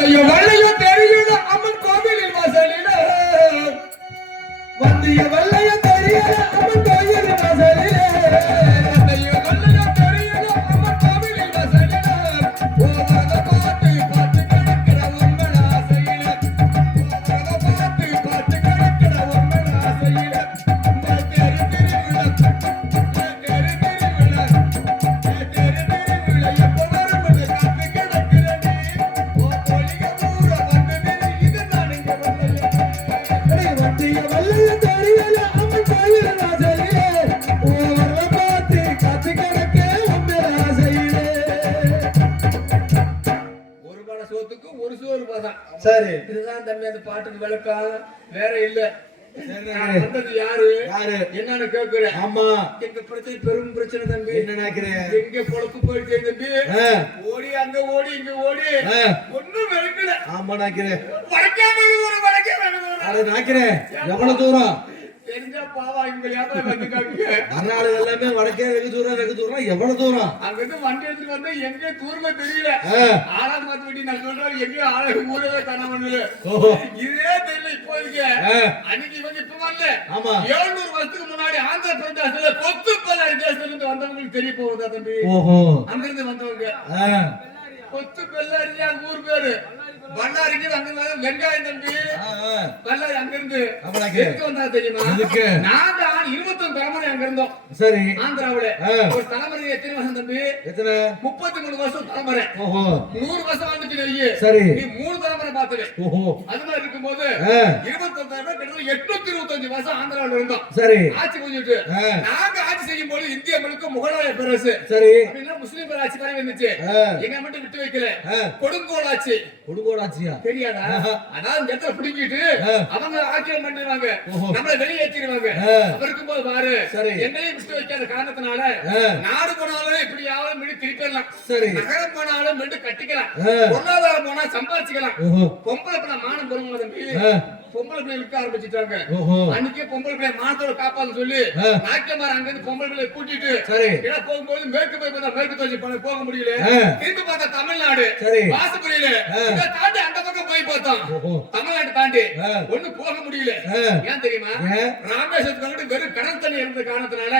வெள்ளையோ தெரியல அம்மன் கோவிலின் வாசலில வந்திய வெள்ளையோ தெரியல அம்மன் கோவிலின் வாசலில வந்திய வெள்ளையோ தெரியல அம்மன் கோவிலின் வாசலில ஓவரத பாட்டு பாட்டு கிடக்கிற உம்மன் ஆசையில ஓவரத பாட்டு பாட்டு கிடக்கிற உம்மன் ஆசையில தெரு திருவிழா எப்ப வரும்போது காத்து கிடக்கிற ஒரு சோறு பாதான். சரி, இதுதான் தம்பி அந்த பாட்டுக்கு விளக்கம், வேற இல்ல. வந்தது யாரு என்னன்னு கேக்குறேன். ஆமா, எங்க பிரச்சனை பெரும் பிரச்சனை தம்பி. என்ன நினைக்கிறேன்? எங்க பொழப்பு போயிட்டு தம்பி, ஓடி அங்க ஓடி இங்க ஓடி ஒண்ணும் வெறுக்கல. ஆமா நினைக்கிறேன், அதை நினைக்கிறேன். எவ்வளவு தூரம் தெரிஞ்சா பாவா இங்க மறுநாள் எல்லாமே வடக்கே வெகு தூரம் எவ்வளவு தூரம் அங்க இருந்து வண்டி எடுத்துட்டு வந்து எங்க தூரமா தெரியல. ஆறாம் மாத்து வண்டி நான் சொல்றேன், எங்கேயோ ஆளு ஊரவே காணாம இதே தெரியல. இப்போ இருக்கு அன்னைக்கு வந்து இப்ப வரல. ஆமா, 700 வருஷத்துக்கு முன்னாடி ஆந்திர பிரதேசத்துல கொத்துப்பல்லாரி தேசத்துல இருந்து வந்தவங்களுக்கு தெரிய போகுதா தம்பி? அங்க இருந்து வந்தவங்க கொத்துப்பல்லாரி தான் ஊர் பேரு. பல்லாரிக்கு அங்க வெங்காயம் தம்பி. பல்லாரி அங்க இருந்து வந்தா தெரியுமா? நாங்க 21 தலைமுறை அங்க இருந்தோம். சரி, ஆந்திராவில ஒரு தலைமுறை எத்தனை வருஷம் தம்பி? எத்தனை? 33 வருஷம் தலைமுறை. 100 வருஷம் வந்துட்டு. சரி, நீ 3 தலைமுறை பார்த்தது. அது மாதிரி இருக்கும்போது 825 வருஷம் ஆந்திராவில இருந்தோம். சரி, ஆட்சி பண்ணிட்டு நாங்க ஆட்சி செய்யும் போது இந்திய முழுக்க முகலாய பேரரசு. சரி, முஸ்லிம் பேராட்சி தான் இருந்துச்சு. எங்க மட்டும் விட்டு வைக்கல. கொடுங்கோல் ஆட்சி. கொடுங்கோலாட்சியா தெரியாதா? அதான் இடத்துல பிடிக்கிட்டு அவங்க ஆட்சியம் பண்ணிடுவாங்க, நம்மள வெளியேற்றிடுவாங்க. இருக்கும்போது பாரு, என்னையும் விட்டு வைக்காத காரணத்தினால நாடு போனாலும் இப்படியாவது மீண்டும் திருப்பிடலாம். நகரம் போனாலும் மீண்டும் கட்டிக்கலாம். பொருளாதாரம் போனா சம்பாதிச்சுக்கலாம். பொம்பளை பிள்ளை மானம் பொறுங்க தம்பி. பொம்பளை பிள்ளை விற்க ஆரம்பிச்சுட்டாங்க. அன்னைக்கே பொம்பளை பிள்ளை மானத்தோட காப்பான்னு சொல்லி நாக்கியமார் அங்க இருந்து பொம்பளை பிள்ளை கூட்டிட்டு போகும்போது மேற்கு போய் மேற்கு தோஞ்சி போக முடியல. திரும்பி பார்த்தா தமிழ்நாடு வாசப்படியில தாண்டி அந்த பக்கம் போய் பார்த்தோம். தமிழ்நாடு தாண்டி ஒண்ணு போக முடியல. ஏன் தெரியுமா? ராமேஸ்வரத்துக்கு வெறும் கடல் தண்ணி இருந்த காரணத்தினால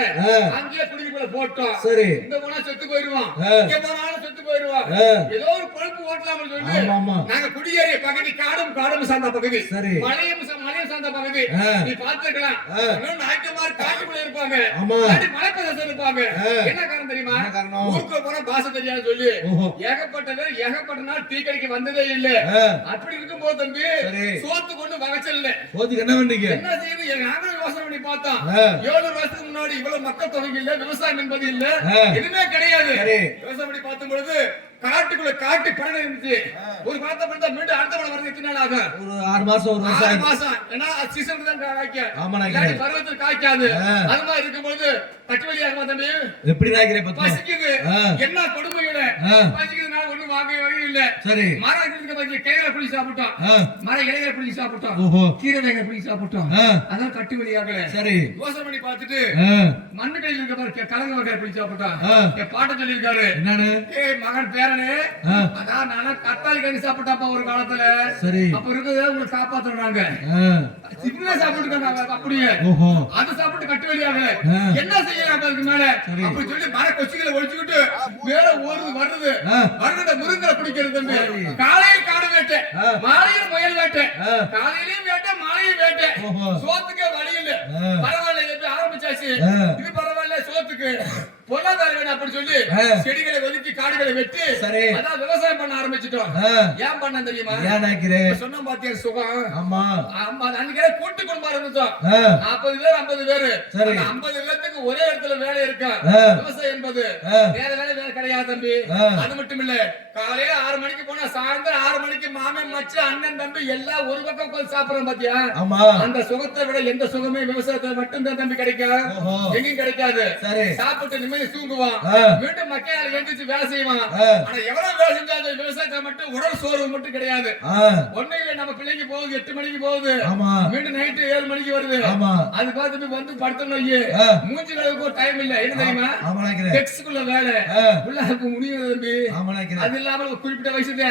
அங்கேயே குடிநீர் போட்டோம். இங்க போனா செத்து போயிருவோம், இங்க போனாலும் செத்து போயிருவோம். ஏதோ ஒரு பொழப்பு ஓட்டலாம்னு சொல்லி நாங்க குடியேறிய பகுதி காடும் காடும் சார்ந்த பகுதி, மலையும் சார்ந்த பகுதி. நீ பார்த்துக்கலாம், நாய்க்குமார் காட்டுக்குள்ள இருப்பாங்க, மலைப்பிரதேசம் இருப்பாங்க. என்ன காரணம் தெரியுமா? ஊருக்கு போனா பாச தெரியாது சொல்லி ஏகப்பட்ட நாள் டீ கடைக்கு வந்ததே இல்ல. அப்படி இருக்கும் போது தம்பி சோத்து கொண்டு வகச்சல் இல்ல. சோத்துக்கு என்ன பண்ணீங்க? என்ன செய்யுது? நாங்களும் யோசனை பண்ணி பார்த்தோம். 700 வருஷத்துக்கு முன்னாடி இவ்வளவு மக்கள் தொகை இல்ல, விவசாயம் என்பது இல்ல, எதுவுமே கிடையாது. யோசனை பண்ணி பார்க்கும் பொழுது காட்டுக்குள்ள காட்டு படம் இருந்துச்சு. ஒரு பழத்தை பண்ணா மீண்டும் அடுத்த படம் வரது எத்தனை நாள் ஆகும்? ஒரு 6 மாசம். ஒரு 6 மாசம். ஏன்னா சீசன் தான் காய்க்கும். ஆமா, நான் பருவத்தில் காய்க்காது. அது மாதிரி இருக்கும்போது கட்டு வழியாகுமா தம்பி? எப்படி நாய்க்கிறே பத்தி பசிக்குது. என்ன கொடுமையில பசிக்குதுனால ஒண்ணும் வாங்க வழி இல்ல. சரி, மரம் இருக்கிறதுக்கு பத்தி கேரள புளி சாப்பிட்டோம், மர இலைகளை புளி சாப்பிட்டோம், கீரை வகை புளி சாப்பிட்டோம். அதான் கட்டு வழியாகல. சரி, யோசனை பண்ணி பார்த்துட்டு மண்ணு கையில் இருக்க பாரு கலங்க வகை புளி சாப்பிட்டோம். பாட்ட சொல்லி இருக்காரு. என்னன்னு? மகன் பேரனே, அதான் நானா கத்தாளி கறி சாப்பிட்டாப்பா ஒரு காலத்துல. சரி, அப்ப இருக்கிறத உங்களுக்கு காப்பாத்துறாங்க. சின்ன சாப்பிட்டு அப்படியே அது சாப்பிட்டு கட்டு வழியாகல. என்ன செய்யலாம் அதுக்கு மேல? அப்படி சொல்லி மர கொச்சிகளை ஒழிச்சுக்கிட்டு மேல ஓடுது வருது. வருகிற முருங்கலை பிடிக்கிறது தம்பி. காலையில் காடு வேட்டை, மாலையில் முயல் வேட்டை, காலையிலயும் வேட்டை மாலையும் வேட்டை. சோத்துக்கே வழி இல்ல. பரவாயில்ல, எப்படி ஆரம்பிச்சாச்சு, இது பரவாயில்ல சோத்துக்கு பொருளாதார வேணும் அப்படி சொல்லி செடிகளை ஒதுக்கி காடுகளை வெட்டி அதான் விவசாயம் பண்ண ஆரம்பிச்சிட்டோம். ஏன் பண்ண தெரியுமா? சொன்ன பாத்தியா சுகம். ஆமா, அன்னைக்கு கூட்டு குடும்பம் இருந்துச்சோம். 40 பேர் 50 பேரு. 50 பேருக்கு ஒரே இடத்துல வேலை இருக்கா? விவசாயம் என்பது வேற வேலை கிடையாது தம்பி. அது மட்டும் இல்ல, காலையில 6 மணிக்கு போனா சாயந்தரம் 6 மணிக்கு மாமன் மச்ச அண்ணன் தம்பி எல்லாம் ஒரு பக்கம் உட்கார்ந்து சாப்பிடுறோம் பாத்தியா? அந்த சுகத்தை விட எந்த சுகமே விவசாயத்துல மட்டும் தான் தம்பி கிடைக்கும், எங்கேயும் கிடைக்காது. சாப்பிட்டு நிம்மதி தூங்குவான், வீட்டு மக்கள் எழுந்திரிச்சு வேலை செய்வான். ஆனா எவ்வளவு வேலை செஞ்சாலும் விவசாயத்தை மட்டும் உடல் சோர்வு மட்டும் கிடையாது. ஒண்ணு இல்ல, நம்ம பிள்ளைக்கு போகுது 8 மணிக்கு போகுது, மீண்டும் நைட்டு 7 மணிக்கு வருது. அது பார்த்து வந்து படுத்தணும், மூஞ்சி கழுவுக்கு ஒரு டைம் இல்ல. என்ன தெரியுமா? டெக்ஸ்குள்ள வேலை உள்ளாக்கு முடியும் தம்பி. அது இல்லாம குறிப்பிட்ட வயசுல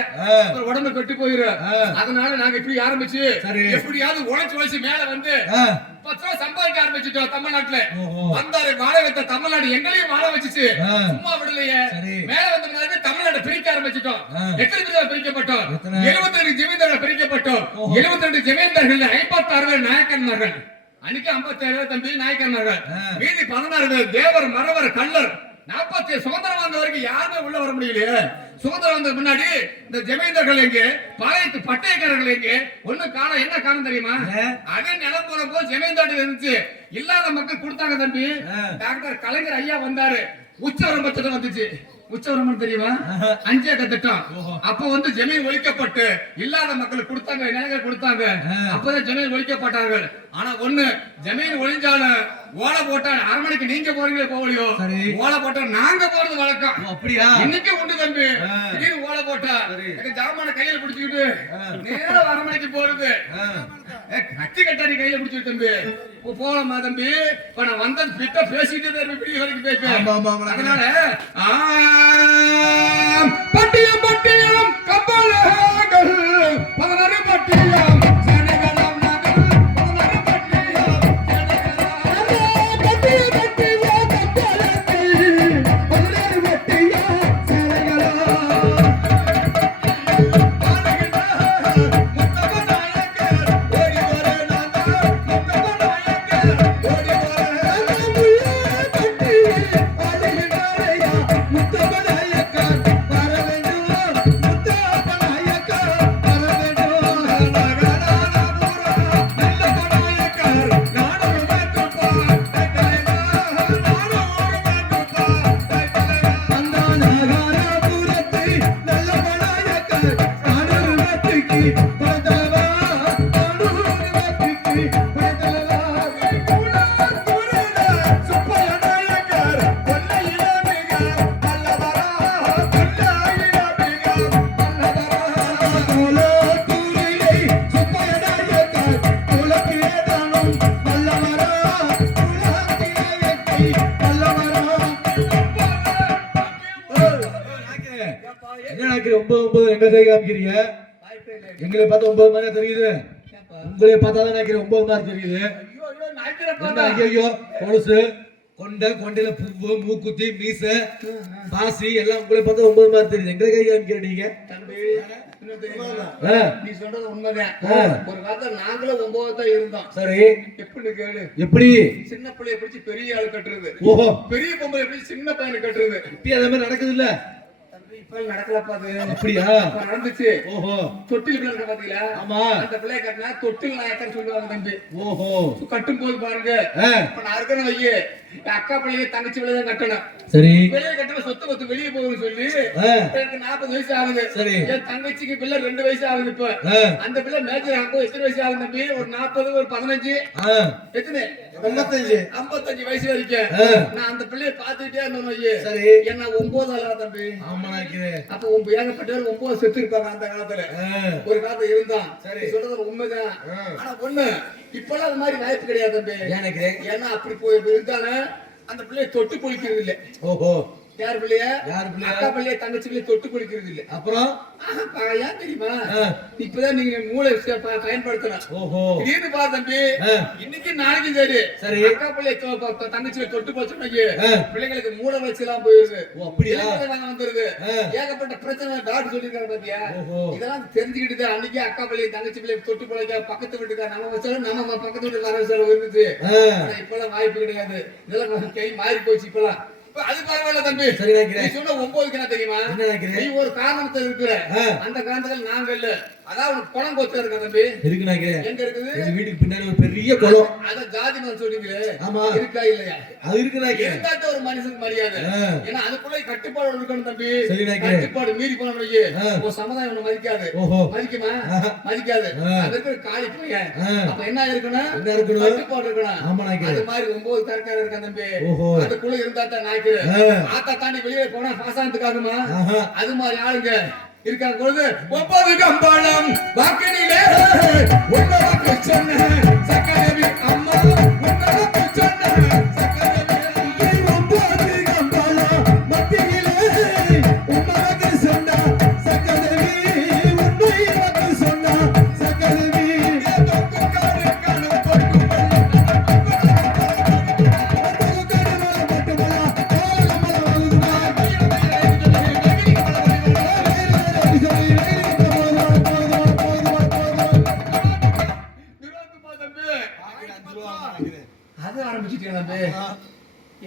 உடம்பு கெட்டு போயிரும். அதனால நாங்க இப்படி ஆரம்பிச்சு எப்படியாவது உழைச்சு மேல வந்து 10 ரூபா சம்பாதிக்க ஆரம்பிச்சுட்டோம் தமிழ்நாட்டுல. வந்தாரு வாழ வைத்த தமிழ்நாடு எங்களையும் வாழ வச்சுச்சு, சும்மா விடலையே. மேல வந்த மாதிரி தமிழ்நாடு பிரிக்க ஆரம்பிச்சுட்டோம். எத்தனை பேர் பிரிக்கப்பட்டோம்? 72 ஜமீன்தார்கள் பிரிக்கப்பட்டோம். 72 ஜமீன்தார்கள் 56 நாயக்கன்மார்கள். அன்னைக்கு 57 தம்பி நாயக்கன்மார்கள். மீதி 16 தேவர் மறவர் கள்ளர். 40 சுதந்திரம் வந்த வரைக்கும் யாருமே உள்ள வர முடியலையே. சுதந்திரம் வந்த முன்னாடி இந்த ஜமீன்தார்கள் எங்க, பாளையத்து பட்டயக்காரர்கள் எங்க, ஒண்ணு காணோம். என்ன காரணம் தெரியுமா? அதே நிலம் போன போது ஜமீன்தாடு இருந்துச்சு, இல்லாத மக்கள் கொடுத்தாங்க தம்பி. டாக்டர் கலைஞர் ஐயா வந்தாரு, உச்சவரம்பு திட்டம் வந்துச்சு. உச்சவரம்பு தெரியுமா? 5 ஏக்கர் திட்டம். அப்ப வந்து ஜமீன் ஒழிக்கப்பட்டு இல்லாத மக்களுக்கு கொடுத்தாங்க, நிலங்கள் கொடுத்தாங்க. அப்பதான் ஜமீன் ஒழிக்கப்பட்டார்கள். ஆனா ஒண்ணு, ஜமீன் ஒழிஞ்சாலும் ஓலை போட்டா அரமனைக்கு நீங்க போறீங்களே போகலையோ, ஓலை போட்டா நாங்க போறது வழக்கம். அப்படியா? இன்னைக்கு உண்டு தம்பி. திடீர்னு ஓலை போட்டா ஜாமான கையில பிடிச்சுக்கிட்டு நேரா அரமனைக்கு போறது. கட்டி கட்டாரி கையில பிடிச்சிட்டு தம்பி போகலாமா தம்பி? இப்ப நான் வந்தது பிட்ட பேசிட்டு இப்படி வரைக்கும் பேசுவேன். அதனால பட்டியம் பட்டியம் கப்பல்கள் 16 பட்டியம் எங்களை பார்த்தா 9 மாதிரி தெரியுது. உங்களை பார்த்தா தான் 9 மாதிரி தெரியுது. ஐயோ கொலுசு கொண்ட கொண்டையில பூவு மூக்குத்தி மீச பாசி எல்லாம் உங்களை பார்த்தா 9 மாதிரி தெரியுது. எங்களை கை காமிக்கிறீங்க நீ சொல்றது உண்மைதான். ஒரு காலத்துல நாங்களும் 9 தான் இருந்தோம். சரி எப்படி கேளு. எப்படி சின்ன பிள்ளைய பிடிச்சி பெரிய ஆளு கட்டுறது, ஓஹோ பெரிய பொம்பளை பிடிச்சி சின்ன பையனை கட்டுறது, இப்ப அதே மாதிரி நடக்குது இல்ல? நடக்கலப்பா. அப்படியா? நடந்துச்சு. ஓஹோ தொட்டில் பிள்ளை இருக்க பாத்தீங்களா? ஆமா. அந்த பிள்ளைய கட்டினா தொட்டில் நாயக்கன்னு சொல்லுவாங்க தம்பி. ஓஹோ கட்டும் போது பாருங்க, இப்ப நான் இருக்கணும் வையே, அக்கா பிள்ளைய தங்கச்சி பிள்ளைய கட்டணும். சரி பிள்ளைய கட்டணும், சொத்து பத்து வெளியே போகுதுன்னு சொல்லி எனக்கு 40 வயசு ஆகுது. சரி என் தங்கச்சிக்கு பிள்ளை 2 வயசு ஆகுது. இப்ப அந்த பிள்ளை மேஜர் ஆகும். எத்தனை வயசு ஆகுது தம்பி? ஒரு 40 ஒரு 15 எத்தனை 55 வயசு வரைக்கும் நான் அந்த பிள்ளைய பாத்துக்கிட்டே இருந்தோம் வையே. சரி என்ன 9 ஆளா தம்பி? ஆமா. அப்ப ஏகப்பட்டவர் 9 செத்து இருப்பாங்க அந்த காலத்துல. ஒரு காலத்துல இருந்தான். சரி சொல்றது உண்மைதான். ஆனா ஒண்ணு இப்பெல்லாம் அது மாதிரி வாய்ப்பு கிடையாது தம்பி. ஏன்னா அப்படி போய் இருந்தாலும் அந்த பிள்ளைய தொட்டு குளிக்கிறது இல்ல. ஓஹோ யார் பிள்ளைய? அக்கா பிள்ளைய தங்கச்சி பிள்ளைய தொட்டு குளிக்கிறது இல்ல. அப்புறம் ஏன் தெரியுமா? இப்பதான் நீங்க மூளை பயன்படுத்தணும். ஓஹோ இது பா தம்பி, இன்னைக்கு நாளைக்கு சரி அக்கா பிள்ளைய தங்கச்சியை தொட்டு போச்சோம் பிள்ளைங்களுக்கு மூளை வச்சு எல்லாம் போயிருது. அப்படியா? வந்துருது. ஏகப்பட்ட பிரச்சனை டாக்டர் சொல்லிருக்காங்க பாத்தியா? இதெல்லாம் தெரிஞ்சுக்கிட்டு அன்னைக்கு அக்கா பிள்ளைய தங்கச்சி பிள்ளைய தொட்டு பிள்ளைக்க பக்கத்து வீட்டுக்கார நம்ம வச்சாலும் நம்ம பக்கத்து வீட்டுக்கு வர வச்சாலும் இருந்துச்சு. இப்பெல்லாம் வாய்ப்பு கிடையாது. இதெல்லாம் கை மாறி போச்சு. இப்பெல்லாம் அது பரவாயில்ல தம்பி. சரி நீ சொன்ன 9க்கு என்ன தெரியுமா? நீ ஒரு காரணத்துல இருக்கிற அந்த காரணத்துல நாங்க இல்ல. அதான் ஒரு குளம் கொத்த இருக்க தம்பி. இருக்கு நினைக்கிறேன். எங்க இருக்குது? எங்க வீட்டுக்கு பின்னாடி ஒரு பெரிய குளம். அத ஜாதி மன் சொல்றீங்களே. ஆமா இருக்கா இல்லையா? அது இருக்கு நினைக்கிறேன். இருந்தாட்ட ஒரு மனுஷனுக்கு மரியாதை. ஏன்னா அதுக்குள்ள கட்டுப்பாடு இருக்கணும் தம்பி. சரி நினைக்கிறேன். கட்டுப்பாடு மீறி போன வையே ஒரு சமுதாயம் ஒண்ணு மதிக்காது. மதிக்குமா? மதிக்காது. அது இருக்கிற காலி போய் அப்ப என்ன இருக்கணும்? என்ன இருக்கணும்? கட்டுப்பாடு இருக்கணும். ஆமா நினைக்கிறேன். அது மாதிரி 9 தரக்கார இருக்க தம்பி. அதுக்குள்ள இருந்தாட்ட நாய்க்கு ஆத்தா தாண்டி வெளியே போனா பாசாந்துக்காகுமா? அது மாதிரி ஆளுங்க இருக்காங்க. பொழுது 9 கம்பளம் வாக்கினிலே உன்னதற்கு சொன்ன சக்கரவி அம்மா, உன்னதற்கு சொன்ன சக்கரவி 9 கம்பளம் மத்தியிலே உன்னதற்கு சொன்ன சக்கரவி உன்னை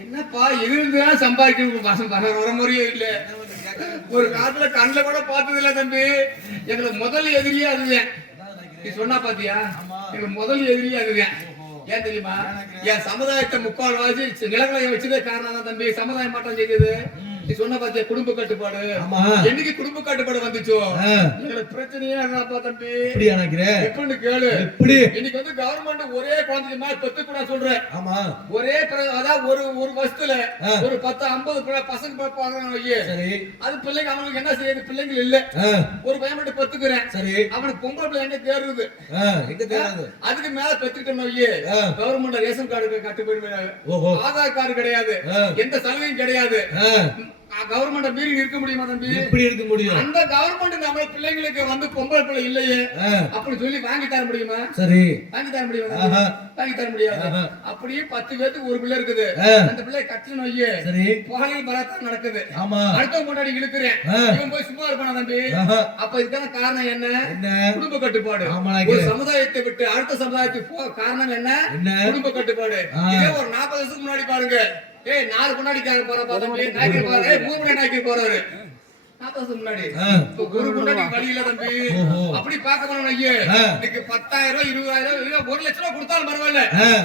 என்னப்பா இருந்தா சம்பாதிக்கணும் வர முறையே இல்ல. ஒரு காலத்துல கண்ணுல கூட பார்த்தது இல்ல தம்பி. எங்களுக்கு முதல் எதிரியே அதுதான். நீ சொன்னா பாத்தியா, எங்களுக்கு முதல் எதிரியே அதுதான். ஏன் தெரியுமா, என் சமுதாயத்தை முக்கால் வாசி நிலங்களை வச்சதே காரணம் தான் தம்பி. சமுதாயம் மாற்றம் செய்யுது. நீ சொன்ன பாத்தியா குடும்ப கட்டுப்பாடு. என்னைக்கு குடும்ப கட்டுப்பாடு வந்துச்சோ எங்களுக்கு பிரச்சனையே இருக்காப்பா தம்பி. எப்படின்னு கேளு. இன்னைக்கு வந்து கவர்மெண்ட் ஒரே குழந்தைக்கு மேல பெத்து கூட சொல்றேன். ஒரே அதாவது ஒரு வருஷத்துல ஒரு 10-50 பசங்க அது பிள்ளைங்க அவங்களுக்கு என்ன செய்யுது, பிள்ளைங்க இல்ல. ஒரு பையன் மட்டும் பெத்துக்கிறேன், அவனுக்கு பொம்பளை பிள்ளை எங்க தேர்வுது. அதுக்கு மேல பெத்துக்கிட்டோம் கவர்மெண்ட் ரேஷன் கார்டு கட்டுப்பாடு, ஆதார் கார்டு கிடையாது, எந்த சலுகையும் கிடையாது. கவர்மெண்ட் மீறி இருக்க முடியுமா தம்பி? எப்படி இருக்க முடியும்? அந்த கவர்மெண்ட் நம்ம பிள்ளைங்களுக்கு வந்து பொம்பளை பிள்ளை இல்லையே அப்படி சொல்லி வாங்கி தர முடியுமா? சரி, வாங்கி தர முடியுமா? வாங்கி தர முடியாது. அப்படியே 10 பேருக்கு ஒரு பிள்ளை இருக்குது, அந்த பிள்ளை கட்டணும் ஐயே, புகையில் பலாத்தான் நடக்குது. அடுத்த முன்னாடி இழுக்கிறேன், இவன் போய் சும்மா இருப்பானா தம்பி? அப்ப இதுக்கான காரணம் என்ன? குடும்ப கட்டுப்பாடு. ஒரு சமுதாயத்தை விட்டு அடுத்த சமுதாயத்துக்கு காரணம் என்ன? குடும்ப கட்டுப்பாடு. இதே ஒரு 40 வருஷத்துக்கு முன்னாடி பாருங்க, 4 பொண்டாட்டிக்கார போற பாத்தீங்க, நாய்க்கு போறாரு, 3 மணி நாய்க்கு போறாரு. 40 வருஷம் முன்னாடி ஒரு பொண்டாட்டி வழி இல்ல தம்பி. அப்படி பார்க்க போனோம் ஐயே, இன்னைக்கு 10,000 20,000 1 லட்சம் ரூபாய் கொடுத்தாலும் பரவாயில்ல,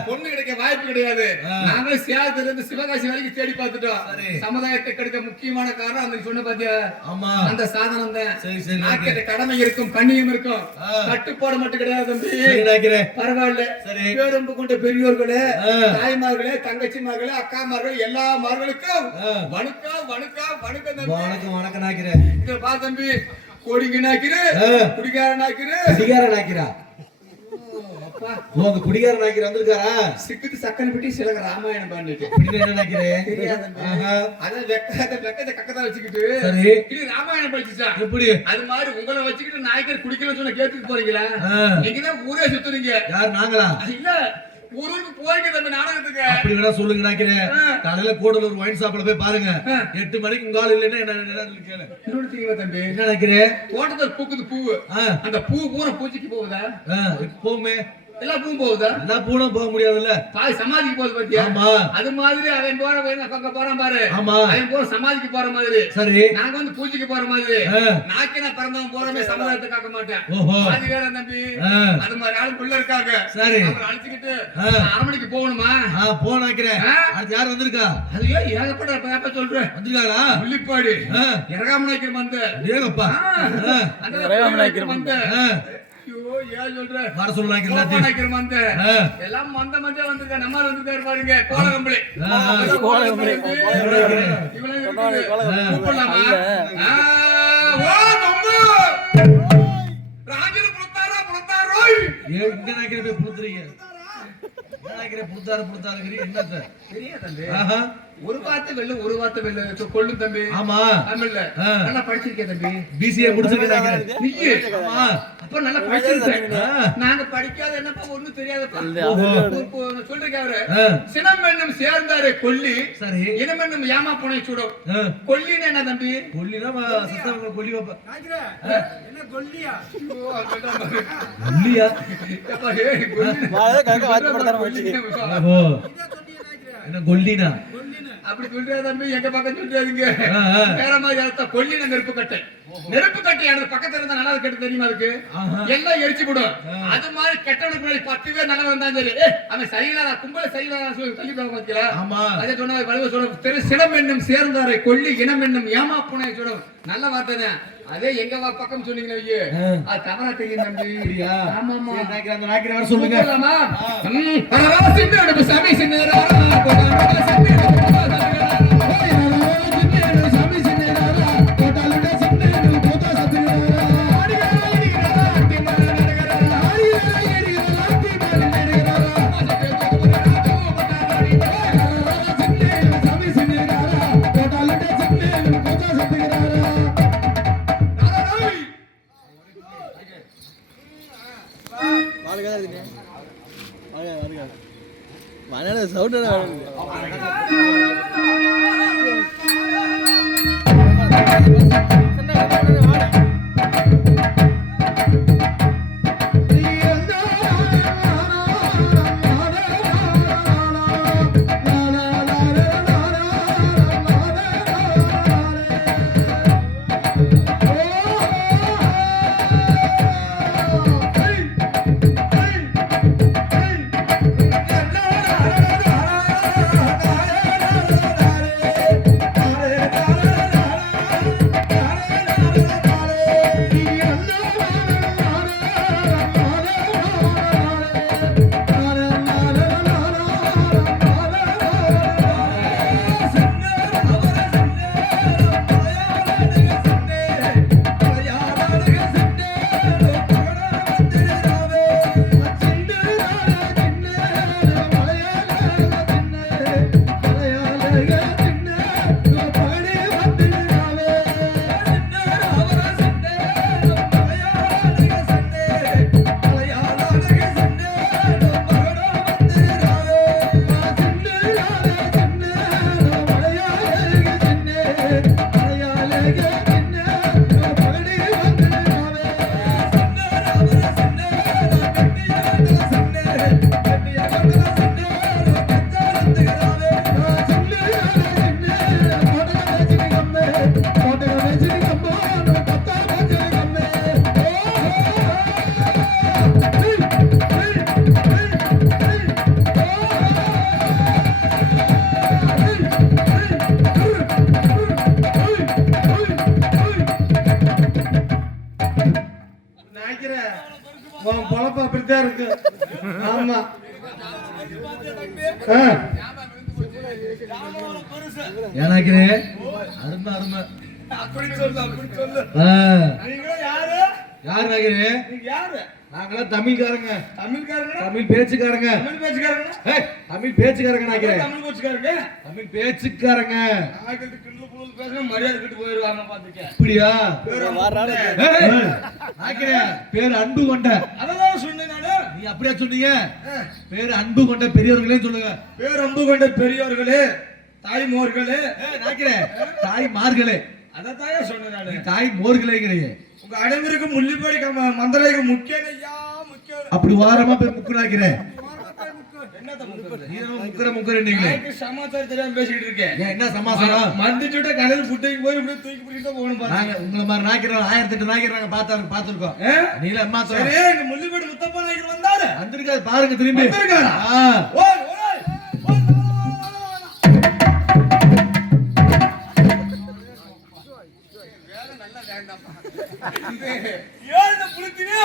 பொண்ணு கிடைக்க வாய்ப்பு கிடையாது. நாங்களே சேலத்துல இருந்து சிவகாசி வரைக்கும் தேடி பார்த்துட்டோம். சமுதாயத்தை கிடைக்க முக்கியமான காரணம் அந்த சொன்ன பாத்தியா, அந்த சாதனம் தான். நாக்கிட்ட கடமை இருக்கும், கண்ணியம் இருக்கும், கட்டுப்பாடு மட்டும் கிடையாது தம்பி. பரவாயில்ல, பேரம்பு கொண்ட பெரியோர்களே, தாய்மார்களே, தங்கச்சிமார்களே, அக்காமார்களே, எல்லா மார்களுக்கும் வணக்கம் வணக்கம் வணக்கம் வணக்கம் வணக்கம். தம்பி கோடிங்க நாக்கிரு, குடிகார நாக்கிரு, குடிகார நாக்கிரா. உங்க குடிகார நாக்கிர வந்திருக்காரா? சிக்கிட்டு சக்கன் பிட்டி சிலக ராமாயணம் பண்ணிட்டு என்ன நாக்கிறேன் தெரியாது. அத வெக்கத்தை கக்கத்தை வச்சுக்கிட்டு இது ராமாயணம் படிச்சுச்சா எப்படி? அது மாதிரி உங்களை வச்சுக்கிட்டு நாய்க்கர் குடிக்கலன்னு சொன்ன கேட்டுட்டு போறீங்களா? நீங்க தான் ஊரே சுத்துறீங்க. யார் நாங்களா? இல்ல, ஊருக்கு போறீங்க தம்பி நாடகத்துக்கு. அப்படி வேணா சொல்லுங்க நாக்கிறேன். காலையில கூடலூர் ஒயின் ஷாப்ல போய் பாருங்க, 8 மணிக்கு உங்க ஆள் இல்லைன்னா என்ன கேளு. இன்னொன்னு தெரியுமா தம்பி, என்ன நினைக்கிறேன், தோட்டத்தில் பூக்குது பூவு, அந்த பூ பூரா பூச்சிக்கு போகுதா? போமே, எல்லா பூவும் போகுதா? எல்லா பூவும் போக முடியாதுல்ல, தாய் சமாதிக்கு போகுது பாத்தியா? அது மாதிரி அவன் போற அங்க போறான் பாரு, அவன் போற சமாதிக்கு போற மாதிரி. சரி, நாங்க வந்து பூஜைக்கு போற மாதிரி. நாக்கினா பிறந்தவன் போறமே சமுதாயத்தை காக்க மாட்டேன். அது வேற தம்பி, அது மாதிரி ஆளு உள்ள இருக்காங்க. சரி, அழைச்சிக்கிட்டு 6 மணிக்கு போகணுமா? போக நினைக்கிறேன். அது யார் வந்திருக்கா? அது ஏகப்பட்ட பேப்ப சொல்றேன் வந்திருக்காளா? உள்ளிப்பாடி இறகாம நினைக்கிற வந்து ஏகப்பா அந்த வந்து ஏன் சொல்ற வர சொல்றாங்க எல்லாம் மந்த மந்த வந்திருக்கா. நம்ம வந்திருக்காரு பாருங்க, கோலகம்பளி கூப்பிடலாமா? ராஜில் புடுத்தாரா புடுத்தாரோ எங்க நினைக்கிற போய் புடுத்துறீங்க, என்னத்த தெரியாது. ஒரு வார்த்தை வெல்ல ஒரு வார்த்தை வெல்ல கொள்ளு தம்பி. ஆமா, தமிழ்ல நல்லா படிச்சிருக்கேன் தம்பி, பிசிஏ முடிச்சிருக்கேன். நீ அப்ப நல்லா படிச்சிருக்கேன். நாங்க படிக்காத என்னப்பா ஒண்ணும் தெரியாதப்பா சொல்றீங்க. அவரு சினம் என்னும் சேர்ந்தாரு கொல்லி, சரி, இனம் என்னும் ஏமா புனை சுடும். கொல்லின்னு என்ன தம்பி? கொல்லினா சத்தவங்க கொல்லி வைப்பா. என்ன கொல்லியா? கொல்லியா என்ன கொல்லினா அப்படி சொல்றாரு தம்பி. எங்க பக்கம் சொல்றாருங்க வேற மாதிரி அர்த்தம். கொல்லின நெருப்பு கட்டை, நெருப்பு கட்டை அந்த பக்கத்துல இருந்தா நல்லா கட்டு தெரியுமா? அதுக்கு எல்லாம் எரிச்சு போடும். அது மாதிரி கெட்டவனுக்கு முன்னாடி 10 பேர் நல்லா வந்தா சரி, அவன் சரியில்லாத கும்பல சரியில்லாத சொல்லி தள்ளி போக பாத்தீங்களா? அதை சொன்ன வலுவ சொல்ல சினம் என்னும் சேர்ந்தாரை கொல்லி இனம் என்னும் ஏமா புனை சுடும். நல்ல வார்த்தை தான். அதே எங்க பக்கம் சொன்னீங்க அது தவறா தெரியும் தம்பி. ஆமாமா, சொல்லுங்க. சாமி சின்ன சவுண்ட் உன் பொழப்பு அப்படித்தான் இருக்கு. ஆமா ஏனாக்கிறே அருமை அருமை. அப்படி சொல்லு யாரு யாரு நாக்கிறே? யாரு? நாங்களாம் தமிழ்காரங்க. தமிழ்காரங்க? தமிழ் பேச்சுக்காரங்க. தமிழ் பேச்சுக்காரங்க? தமிழ் பேச்சுக்காரங்க நாக்கிறேன். தமிழ் பேச்சுக்காரங்க? தமிழ் பேச்சுக்காரங்க. மரியாதை கிட்டு போயிருவாங்க பாத்துக்க. அப்படியா? பேரு அன்பு கொண்ட. அதான் சொன்னேன் நானு. நீ அப்படியா சொன்னீங்க? பேரு அன்பு கொண்ட பெரியவர்களே சொல்லுங்க. பேர் அன்பு கொண்ட பெரியவர்களே, தாய்மோர்களே. நாக்கிறேன் தாய் மார்களே. அதான் சொன்னேன் நானு. தாய் மோர்களேங்கிறீங்க. உங்க அனைவருக்கு முள்ளிப்படி மந்திரைக்கு முக்கியம் ஐயா, முக்கியம். அப்படி வாரமா போய் முக்கு நாக்கிறேன். என்னத்த முக்குறது? நீ முக்குற முக்குறீங்களே. சமாச்சாரம் தெரியாம பேசிட்டு இருக்கேன். என்ன சமாச்சாரம்? மந்திச்சுட்ட கடையில் புட்டைக்கு போய் இப்படி தூக்கி பிடிக்கிட்டு போகணும் பாருங்க. நாங்க உங்களை மாதிரி நாக்கிறோம் 1008 நாக்கிறாங்க பாத்துருக்கோம். நீல அம்மா சரி, எங்க முள்ளிப்படி முத்தப்பா நாயகர் வந்தாரு. வந்திருக்காரு பாருங்க திரும்பி. வந்திருக்காரா? ஓய் ஓய் வேலை நல்லா வேண்டாம்ப்பா. ஏழு புளுத்தினே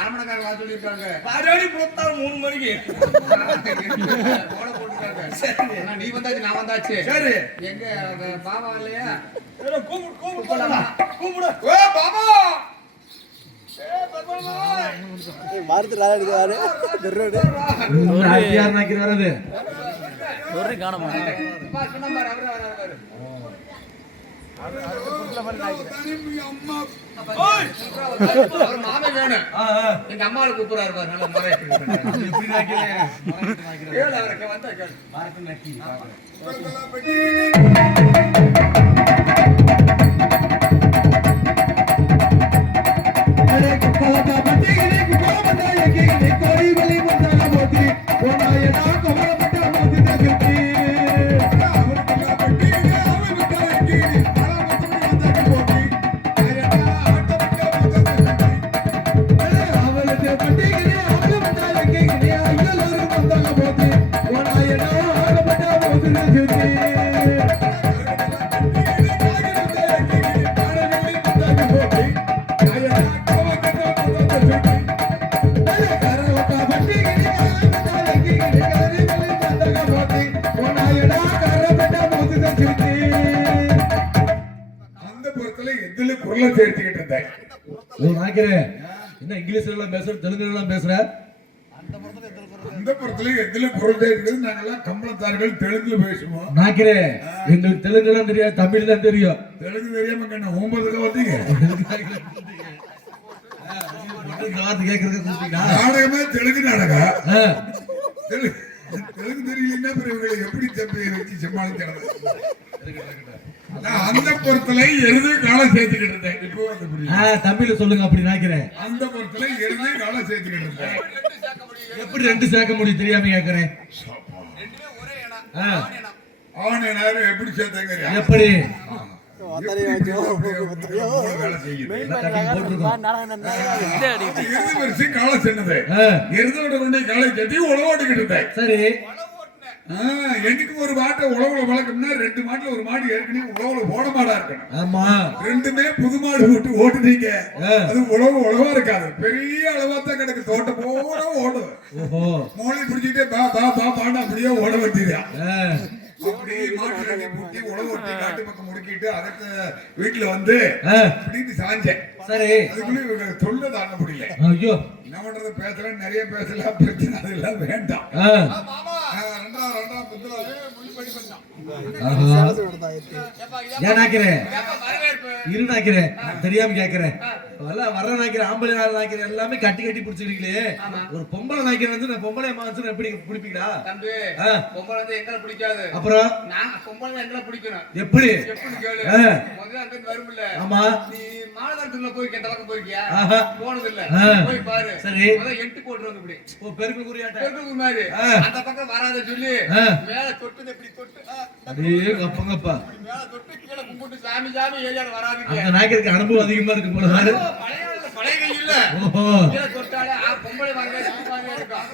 அரமணக்கார வா சொல்லிருக்காங்க. பாராடி புளுத்தா 3 மணிக்கு போட போட்டுருக்காங்க. நீ வந்தாச்சு, நான் வந்தாச்சு. சரி, எங்க பாபா இல்லையா? கூப்பிடு கூப்பிடு. ஓ பாபா, மாமே வேணும். எங்க அம்மாவை கூப்பிடுறாரு பாரு. நல்ல என்ன இங்கிலீஷ்ல எல்லாம் பேசுற, தெலுங்குல எல்லாம் பேசுற? அந்த படத்துல எதுல பொருள் தெரியுது. நாங்கெல்லாம் கம்பளத்தார்கள் தெலுங்குல பேசுவோம். நாக்கிறே எங்களுக்கு தெலுங்கு எல்லாம் தெரியாது, தமிழ் தான் தெரியும். தெலுங்கு தெரியாம கண்ணா 9க்கு வந்தீங்க. நாடகமே தெலுங்கு நாடகம். தெலுங்கு தெரியலன்னா இவங்களை எப்படி தப்பி வச்சு சமாளிக்கிறது? அந்த பொருத்தலை எருது காலம் சேர்த்துக்கிட்டு இருந்தேன். இப்போ தமிழ்ல சொல்லுங்க அப்படி நினைக்கிறேன். அந்த பொருத்தலை எருது காலம் சேர்த்துக்கிட்டு இருந்தேன். எப்படி 2 சேர்க்க முடியும் தெரியாம கேக்குறேன். ஆணையனாரு எப்படி சேர்த்தாங்க? எப்படி காலை சென்னது எருதோட கொண்டு காலை கட்டி உழவாட்டுக்கிட்டு இருந்தேன். சரி, எனக்கு ஒரு மாட்டை உழவுல வளர்க்கணும்னா 2 மாட்டுல ஒரு மாடு ஏற்கனவே உழவுல போட மாடா இருக்கணும். ஆமா, 2மே புது மாடு விட்டு ஓட்டுனீங்க. அது உழவா இருக்காது, பெரிய அளவா தான் கிடக்கு. தோட்டம் போட ஓடும். மோளை பிடிச்சிட்டே பா பா பா பாண்டா அப்படியே ஓட வேண்டியதா. அப்படி மாட்டு ரெண்டு முட்டி உழவு ஒட்டி காட்டு பக்கம் முடுக்கிட்டு அதுக்கு வீட்டுல வந்து அப்படின்னு சாஞ்சேன். சரி, அதுக்குள்ள இவங்க சொல்ல தாங்க முடியல. ஐயோ என்ன பண்றது, பேசலாம், நிறைய பேசலாம், பிரச்சனை அதெல்லாம் வேண்டாம். தெரியாம கேக்குறேன். வர்ற நாய்க்கிறேன், ஆம்பளை நாய்க்கிறேன் எல்லாமே கட்டி கட்டி பிடிச்சிருக்கீங்களே. ஒரு பொம்பளை நாய்க்கிறேன் வந்து பொம்பளை மாசம் எப்படி பிடிப்பீங்களா? பொம்பளை வந்து எங்களை பிடிக்காது. அப்புறம் பொம்பளை எங்களை பிடிக்கணும். எப்படி எப்படி கேளு. முதல்ல அங்க வரும்ல. ஆமா, நீ மாநகரத்துக்குள்ள போய் கேட்ட பக்கம் போயிருக்கியா? போனது இல்ல. போய் பாரு. சரி, முதல்ல எட்டு போட்டுருவாங்க இப்படி. ஓ பெருக்கு குறியாட்ட பெருக்கு மாதிரி. அந்த பக்கம் வராத சொல்லி மேல தொட்டு இப்படி தொட்டு அப்படியே கப்பங்கப்பா மேல தொட்டு கீழே கும்பிட்டு சாமி சாமி ஏரியால வராதீங்க. அந்த நாய்க்கு அனுபவம் அதிகமா இருக்கு போல. பழைய கை இல்ல. கீழே தொட்டாலே பொம்பளை வாங்க இருக்கும்.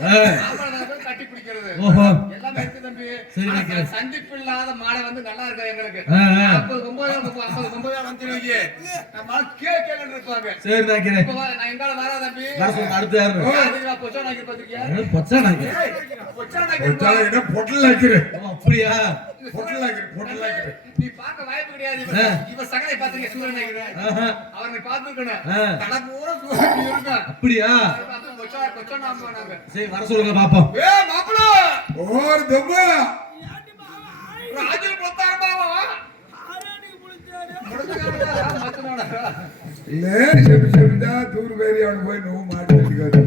ஆம்பளை கட்டி பிடிக்கிறது எல்லாமே இருக்குது. தம்பி. சரி, ஆனா நிக்கிறேன். சந்திப்பு இல்லாத மாலை வந்து நல்லா இருக்கும் எங்களுக்கு. ஆ, ஆ. 50 வந்து வைங்க. நம்ம கேக்கலன்னு இருப்பாங்க. சரி நினைக்கிறேன். இப்ப நான் எங்கால வரா தம்பி. நான் சொல்ல அடுத்து யாரு? அதுக்கு பொச்சா நாக்கி பாத்திருக்கியா? பச்சை நாய்க்கிறேன். பொச்சா நாக்கி பொட்டால என்ன பொட்டல் ஆக்கிரு அப்படியா? பொட்டல் ஆக்கிரு நீ பார்க்க வாய்ப்பு கிடையாது. இவ சகலை பாத்துக்க சூரன் நாய்க்கிறேன். ஆஹா. அவனை பார்த்துக்கணும். ஆ. தலை பூரா சூரன் இருக்கும். அப்படியா? பொச்சா நாம நாங்க. சரி வர சொல்லுங்க பாப்போம். மாப்பிள ஓர் தம்மா ராஜர் போத்தார பாவா. இல்ல செமிதா தூர் பேரி அவன் போய் நோ மாட்டி கட்டிக்காது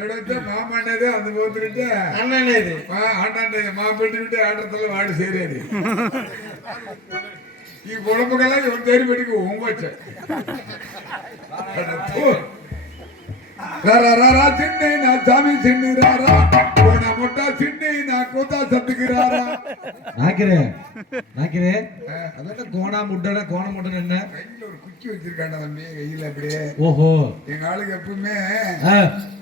எடுத்து மாமாண்டது அந்த போத்துக்கிட்டு அண்ணனே இது ஆண்டாண்டே மாப்பிட்டு ஆட்டத்துல வாடு சேராது ఈ గొడవకల్లా ఎవరి దగ్గర పెట్టుకు ఓంగొచ్చా రా చిన్ని నా చామి చిన్ని రారా కోణ మొట్ట చిన్ని నా కూత సత్తుకిరారా நாக்கிறேன் அதான் கோணா முட்டன கோண முட்டன என்ன கையில ஒரு குச்சி வச்சிருக்காண்டா தம்பி கையில அப்படியே ஓஹோ எங்க ஆளுக்கு எப்பவுமே ஆ.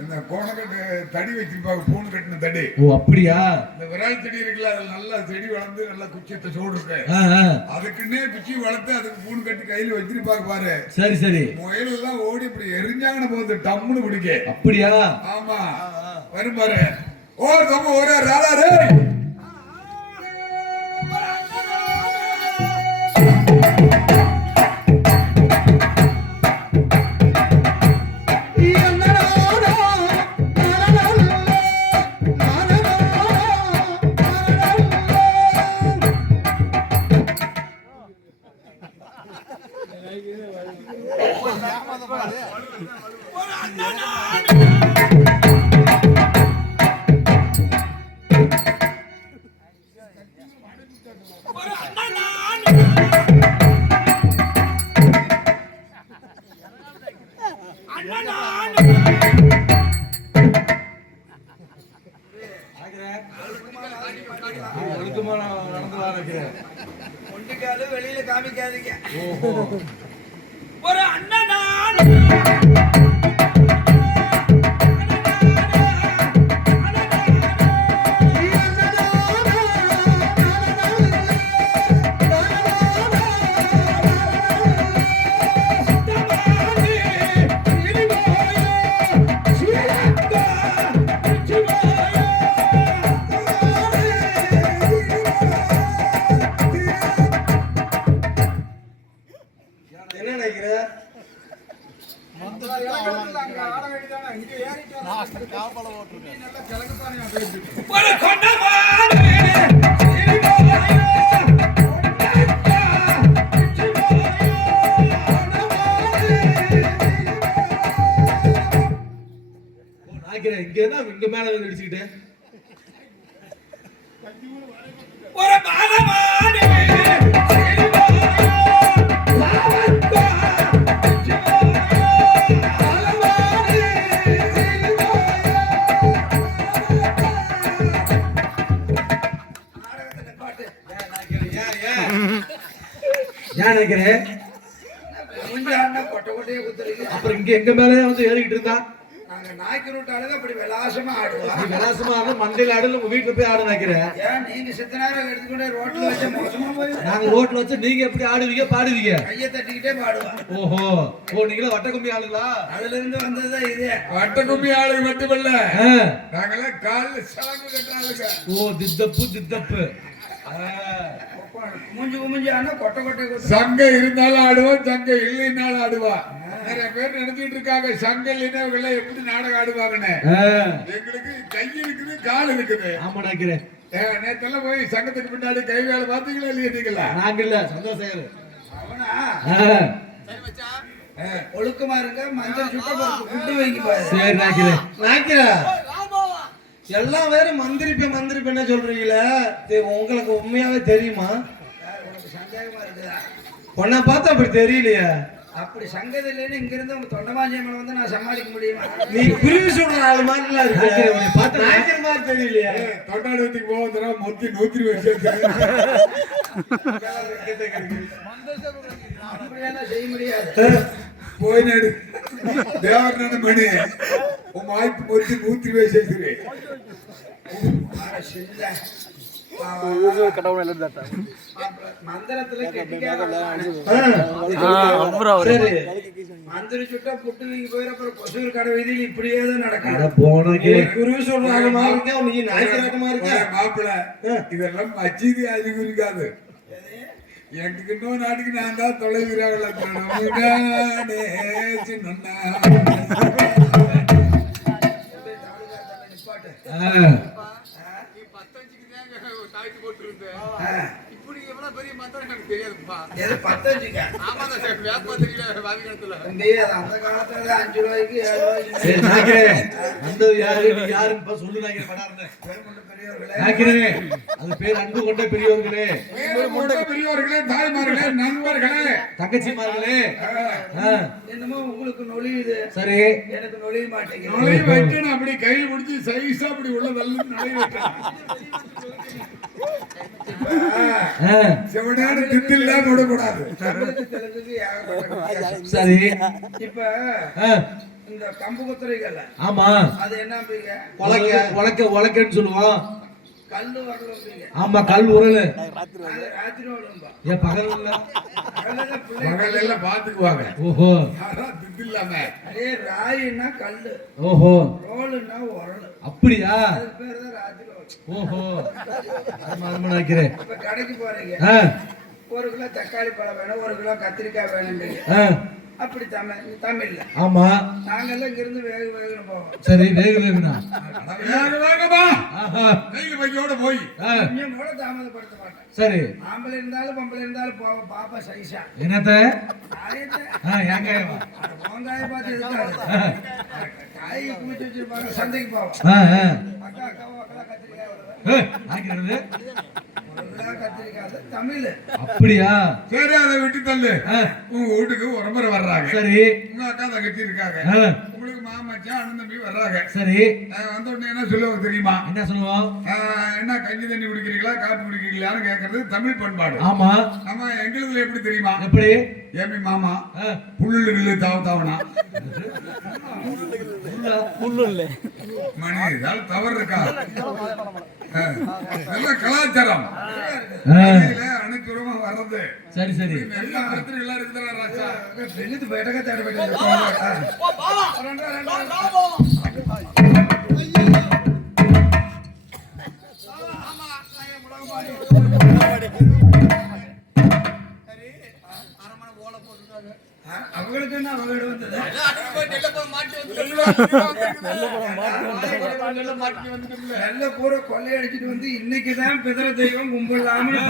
இந்த கோணக்கட்டு தடி வச்சிருப்பாங்க பூணு கட்டின தடி ஓ அப்படியா? இந்த விரால் செடி இருக்குல்ல அதுல நல்லா செடி வளர்ந்து நல்லா குச்சியத்தை சோடு இருக்கு ஆ, ஆ. அதுக்குன்னே குச்சி வளர்த்து அதுக்கு பூணு கட்டி கையில வச்சிருப்பாங்க பாரு சரி சரி முயல் எல்லாம் ஓடி இப்படி எரிஞ்சாங்கன்னு போகுது டம்முன்னு பிடிக்க அப்படியா? ஆமா வரும் பாரு ஓ தம்ம ஒரு ராரா ரே வெளியில காமிக்காதீங்க ஒரு அண்ணனா என்ன நினைக்கிற ஒரு கொண்டவானே நாக்கிறேன் இங்க என்ன இங்க மேல வந்து அடிச்சுக்கிட்டு ஒரு பாதமானே ஏன் நினைக்கிறேன் கொட்டை கொட்டையே குத்துறீங்க அப்புறம் இங்க எங்க மேலே வந்து ஏறிக்கிட்டு இருந்தா நாங்க நாய்க்கு ரூட்டால அப்படி விலாசமா ஆடுவோம் நீ விலாசமா ஆடு மண்டையில ஆடு உங்க வீட்டுல போய் ஆடு நினைக்கிறேன் ஏன் நீங்க செத்த நேரம் எடுத்துக்கிட்டே ரோட்ல வச்ச மோசமா போய் நாங்க ரோட்ல வச்சு நீங்க எப்படி ஆடுவீங்க பாடுவீங்க கையை தட்டிக்கிட்டே பாடுவோம் ஓஹோ ஓ நீங்களா வட்ட கும்பி ஆளுங்களா அதுல இருந்து வந்ததுதான் இது வட்ட கும்மி ஆளுங்க மட்டுமல்ல ஆ. நாங்கெல்லாம் கால்ல சலங்கு கட்டுறாளுங்க ஓ தித்தப்பு குமிஞ்சு குமிஞ்சு ஆனா கொட்டை கொட்டை குத்து சங்க இருந்தாலும் ஆடுவோம் சங்க இல்லைன்னாலும் ஆடுவா நிறைய பேர் நினைச்சிட்டு இருக்காங்க சங்க இல்லைன்னா இவங்க எப்படி நாடகம் ஆடுவாங்கன்னு எங்களுக்கு கை இருக்குது கால் இருக்குது ஆமா நினைக்கிறேன் நேத்தெல்லாம் போய் சங்கத்துக்கு பின்னாடி கை வேலை பார்த்தீங்களா இல்லையா நீங்களா நாங்க இல்ல சந்தோஷம் அவனா ஒழுக்கமா இருங்க மஞ்சள் சுட்ட குட்டு வைங்க பாரு சரி நினைக்கிறேன் நாய்க்கிறேன் எல்லாம் வேற மந்திரிப்பேன் சொல்றீங்களே உங்களுக்கு உண்மையாவே தெரியுமா உனக்கு சந்தேகமா இருக்குதா உன்னை பார்த்தா அப்படி தெரியலையா அப்படி சங்கதி இல்லைன்னு இங்க இருந்து உங்க தொண்டமாஞ்சியம்மன் வந்து நான் சமாளிக்க முடியுமா நீ குருவி சொல்ற ஆளு மாதிரிலாம் இருக்கு உன்னை பார்த்தா நாய்க்கிற மாதிரி தெரியலையா தொண்டாடுவதுக்கு போவதுனா மொத்தி 100 வருஷம் அப்படியெல்லாம் செய்ய முடியாது போய் நடு தேவர் மணி உன் வாய்ப்பு மொத்தி 100 வருஷம் மந்திரத்துல கெட்டிக்காரன். சரி. மந்திரி சுட்டா புட்டு வீங்கி போயிரு, அப்புறம் கொசூர் கடை வீதியில் இப்படியே தான் நடக்கும். போனக்கு குரு சொல்றாங்க மாதிரி இருக்கேன், நீ நாய்க்கராட்டமா இருக்க. மாப்பிள்ள இதெல்லாம் மச்சிதி அறிகுறிக்காது. எனக்கு இன்னொரு நாட்டுக்கு நான் தான் தொலைவிராவில் இப்படி எவ்வளவு பெரிய மந்திரம் எனக்கு தெரியாதுப்பா. எது 10 ஆமாங்க சார், வேப்பத்திரியில வாங்கினதுல அந்த காலத்துல 5 ரூபாய்க்கு 7 ரூபாய்க்கு அந்த யாருன்னு இப்ப சொல்லு நாய்க்கிறேன் படாருன்னு. பெரியவர்களே, நாய்க்கிறேனே, அது பேர் அன்பு கொண்ட பெரியவர்களே, பெரியவர்களே, தாய்மார்களே, நண்பர்களே, தங்கச்சிமார்களே. என்னமோ உங்களுக்கு நொழியுது, சரி, எனக்கு நொழிய மாட்டேங்குது. நுழைய வைக்கணும். அப்படி கையில் பிடிச்சி சைஸா அப்படி உள்ள தள்ளு நுழைய வைக்கணும். செவனான திட்டில் விடக்கூடாது. தமிழுக்கு தெலுங்குக்கு ஏகப்பட்ட வித்தியாசம். சரி. இப்ப இந்த கம்பு குத்துறைகள்ல ஆமா, அது என்ன உலக்கன்னு சொல்லுவோம். கல்லு வரலம்பீங்க, ஆமா, கல் உரல். அது ராத்திரி வரலம்பா. ஏன் பகல் இல்ல? பகல்ல பிள்ளை மகள் எல்லாம் பாத்துக்குவாங்க. ஓஹோ, யாரா திட்டு இல்லாம அதே ராயின்னா கல்லு, ஓஹோ, ரோலுன்னா உரல். அப்படியா? அது பேர் தான் ராத்திரி ரோல். ஓஹோ, அது நினைக்கிறேன். இப்ப கடைக்கு போறீங்க, ஆ, 1 கிலோ தக்காளி பழம் வேணும், 1 கிலோ கத்திரிக்காய் வேணும்ன்றீங்க. ஆ, அப்படி தமிழ்ல ஆமா, நாங்கெல்லாம் இங்கிருந்து வேகணும் போவோம். சரி, வேகுனா. வேகமா ஆஹா, கையில் வைக்கோட போய் கொஞ்சம் கூட தாமதப்படுத்த மாட்டேன். சரி. ஆம்பளை இருந்தாலும் பொம்பளை இருந்தாலும் போவோம். பாப்பா சைஸா என்னத்த? காயத்தை ஏங்காயமா? வெங்காயம் பார்த்து எதுக்காது காய் குமிச்சு வச்சிருப்பாங்க, சந்தைக்கு போவோம். அக்கா அக்காவோ அக்கா கத்திரிக்காய் வருவேன், ஆக்கிறது. கத்திரிக்காய் தமிழ். அப்படியா? சரி, அதை விட்டு தள்ளு. உங்க வீட்டுக்கு உறமுறை வர்றாங்க. சரி. உங்க அக்கா தங்கச்சி இருக்காங்க. உங்களுக்கு மாமச்சான் அண்ணன் தம்பி வர்றாங்க. சரி. வந்த உடனே என்ன சொல்லுவாங்க தெரியுமா? என்ன சொல்லுவோம்? என்ன கஞ்சி தண்ணி குடிக்கிறீங்களா, காப்பி குடிக்கிறீங்களான்னு கேட்கறது தமிழ் பண்பாடு. ஆமா. ஆமா, எங்களுதுல எப்படி தெரியுமா? எப்படி? ஏமி மாமா புல்லுல தாவனா மணி ஏதாவது தவறு இருக்கா? நல்ல கலாச்சாரம் அனைத்துறமா வர்றது. சரி, சரி. எல்லா பிரச்சனை எல்லாம் இருக்குதா ராஜா? வெளியே போயிட்டா தேட அவங்களுக்கு என்ன அவங்களோட வந்தது நல்ல பூரா கொள்ளையடிச்சிட்டு வந்து இன்னைக்குதான் பிதற தெய்வம் கும்பிடலாம்னு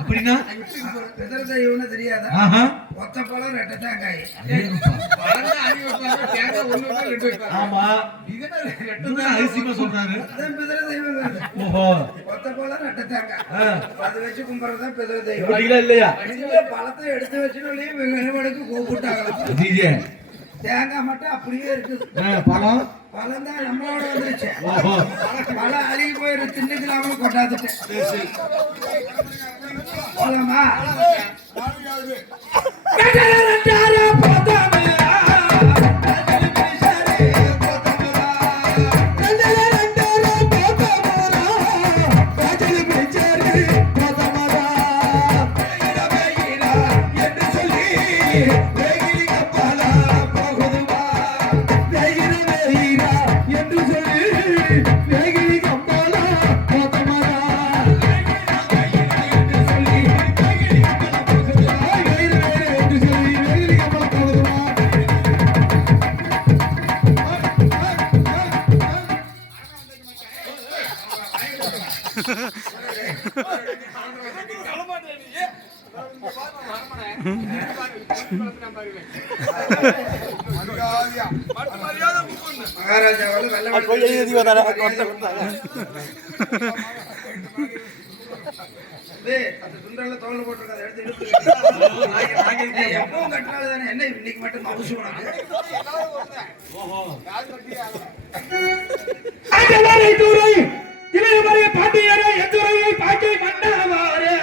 அப்படின்னா பிதற தெய்வம்னு தெரியாதா? ஆஹா, ஒத்த பழம் ரெட்டை தேங்காய். ஆமா, அதிசயமா சொல்றாரு. அதான் பிதற தெய்வம். ஓஹோ, ஒத்த பழம் ரெட்டை தேங்காய் அது வச்சு கும்பிடுறதுதான் பிதற தெய்வம். அப்படிங்களா இல்லையா? இந்த பழத்தை எடுத்து வச்சுட்டு வெகுமடுக்கு கூப்பிட்டாங்களாம். தேங்காய் மட்டும் அப்படியே இருக்குது. பழம் பழம் தான் நம்மளோட வந்துருச்சு. ஓஹோ, பழம் அழுகி போயிரு, தின்னுக்கலாம கொண்டாந்துட்டேன். போலாமா? மகாராஜாவால சுந்தரல தோல்ல போட்டிருக்காத எடுத்து எப்பவும் கட்டினால தானே, என்ன இன்னைக்கு மட்டும் மவுசு உனக்கு? இளையவரே பாண்டியரே எதுரையை பாட்டி மன்னவாரே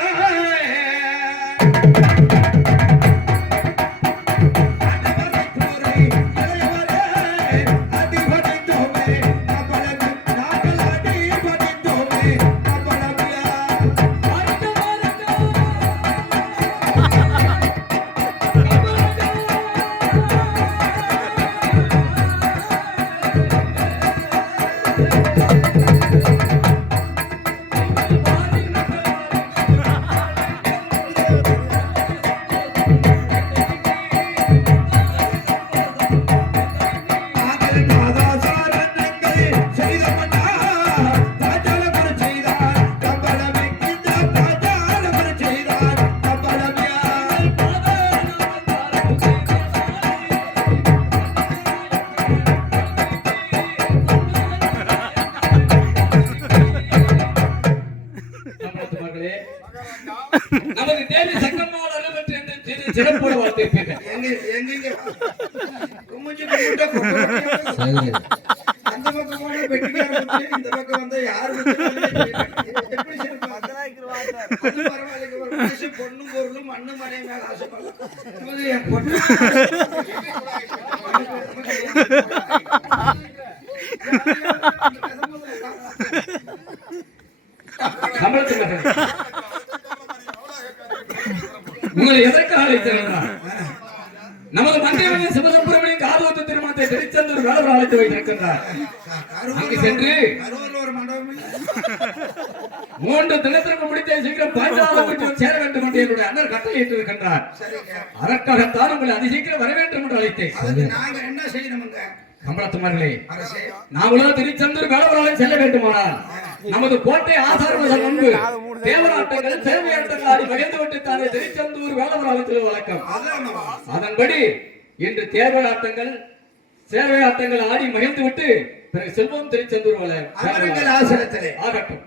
சிறப்போட வாழ்த்திருப்பீர்கள். எங்க கும்பிட்டு கும்பிட்டா கொட்டை கொட்டையா அந்த பக்கம் போனா வெட்டிக்கார குத்தி, இந்த பக்கம் வந்தா யாரு எப்படி சிறப்பு? அது பரவாயில்லைங்க, ஒரு மனுஷன் பொண்ணும் பொருளும் மண்ணு மனை மேல ஆசைப்படலாம். இவரு என் பொண்ணு சம்பளத்துக்கு மாட்டேன். உங்களை எதற்காக அழைத்திருக்கிறார்? நமது மந்திரி சிவசுப்பிரமணியன் காதோத்த திருமணத்தை திருச்செந்தூர் வேலவர் அழைத்து வைத்திருக்கின்றார். அங்கு சென்று ஒரு மண்டபம் 3 தினத்திற்கு முடித்த சீக்கிரம் பாஞ்சாலம் சேர வேண்டும் என்று என்னுடைய அண்ணன் கட்டளையிட்டிருக்கின்றார். அதற்காகத்தான் உங்களை அதிசீக்கிரம் வர வேண்டும் என்று அழைத்தேன். நாங்க என்ன செய்யணுமுங்க? கம்பளத்துமார்களே, நாமளோ திருச்செந்தூர் வேலவராலயம் செல்ல வேண்டுமானால் நமது கோட்டை ஆசாரங்கள் முன்பு தேவராட்டங்கள் சேவையாட்டங்கள் ஆடி மகிழ்ந்து விட்டு தானே திருச்செந்தூர் வேலவராலயத்தில் வழக்கம். அதன்படி இன்று தேவராட்டங்கள் சேவையாட்டங்கள் ஆடி மகிழ்ந்து விட்டு பிறகு செல்வம் திருச்செந்தூர் ஆகட்டும்.